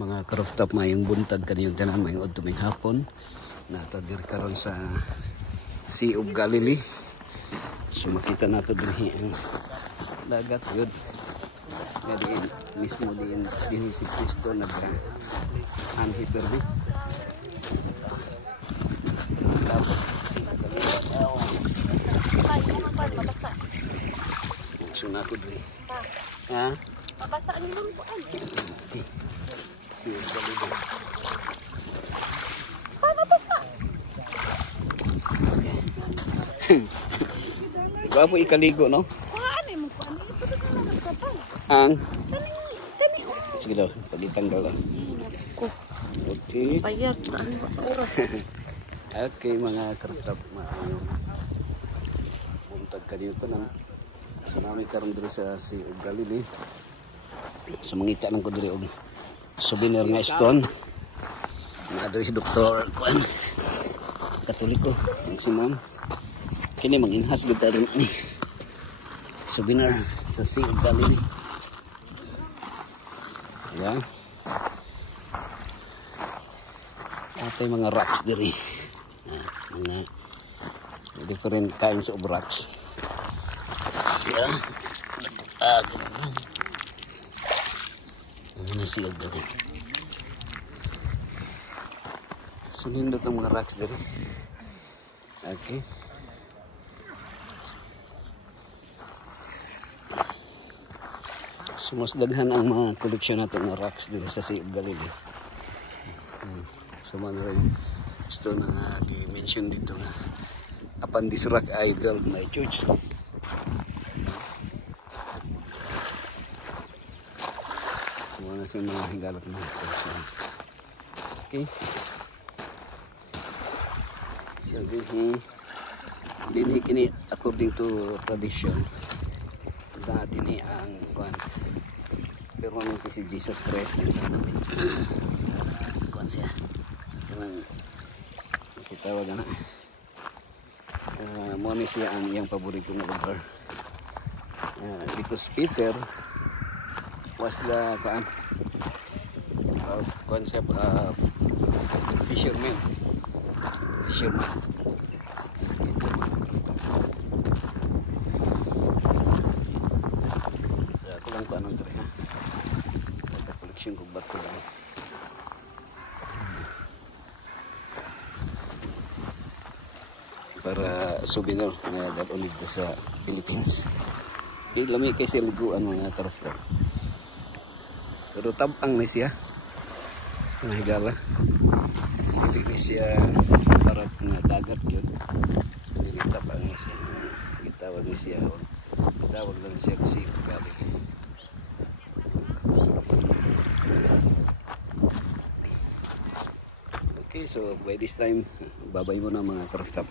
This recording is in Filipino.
Mga ka-rooftop, mayong buntag kaniyong tanan, mayong udtuming hapon. Natadir karon sa Sea of Galilee. So makita nato dinhi ang dagat yun. Diin mismo din si Kristo nag-anhiperni. Tapos Sea of Galilee. Sunakod rin. Ha? Mabasa ang ilong ko ay. Sea of Galilee. Paano basa? Diba po ikaligo, no? Ano yung mga ano? Isunod na lang ang kapal. Ang? Dali. Sige daw, pagitanggal lang. Okay. Bayad. Ano ba sa oras? Okay, mga kartap. Buntag ka dito na. Marami karon dito sa Sea of Galilee. So mangita lang ko dito og souvenir nga stone. Naadto si Dr. Kuan. Katoliko, ang si Ma'am. Kini manginhas gud rin ni. Souvenir sa Sea of Galilee. Ayan. Atay mga rocks diri. Mga different kinds of rocks. Ayan. Ganun. Ano Sea of Galilee. Sunindot ang mga rocks diri. Okay. So mas daghan ang mga koleksyon natin ng rocks dito sa Sea of Galilee. So man rin gusto na i-mention dito nga upon this rock I built my church. So mga sa mga higalak na koleksyon. Okay. So dini kini according to tradition na dini ang kuan pero nung si Jesus Christ din kuan siya kanang si tawag na mo ni siya ang iyang paborito nga lugar because Peter was the concept of fisherman. So Peter ako lang ko anong dre ha collection ko bato lang para souvenir na dalon dito sa Philippines. Lami kay siya liguan mga karafta. Pero tabang na siya. Nahigala. Hindi na siya parang nga dagat yun. Hindi tabang na siya. Itawag na siya. Itawag lang siya kasi galing. Okay, so by this time, babay mo na mga craft up.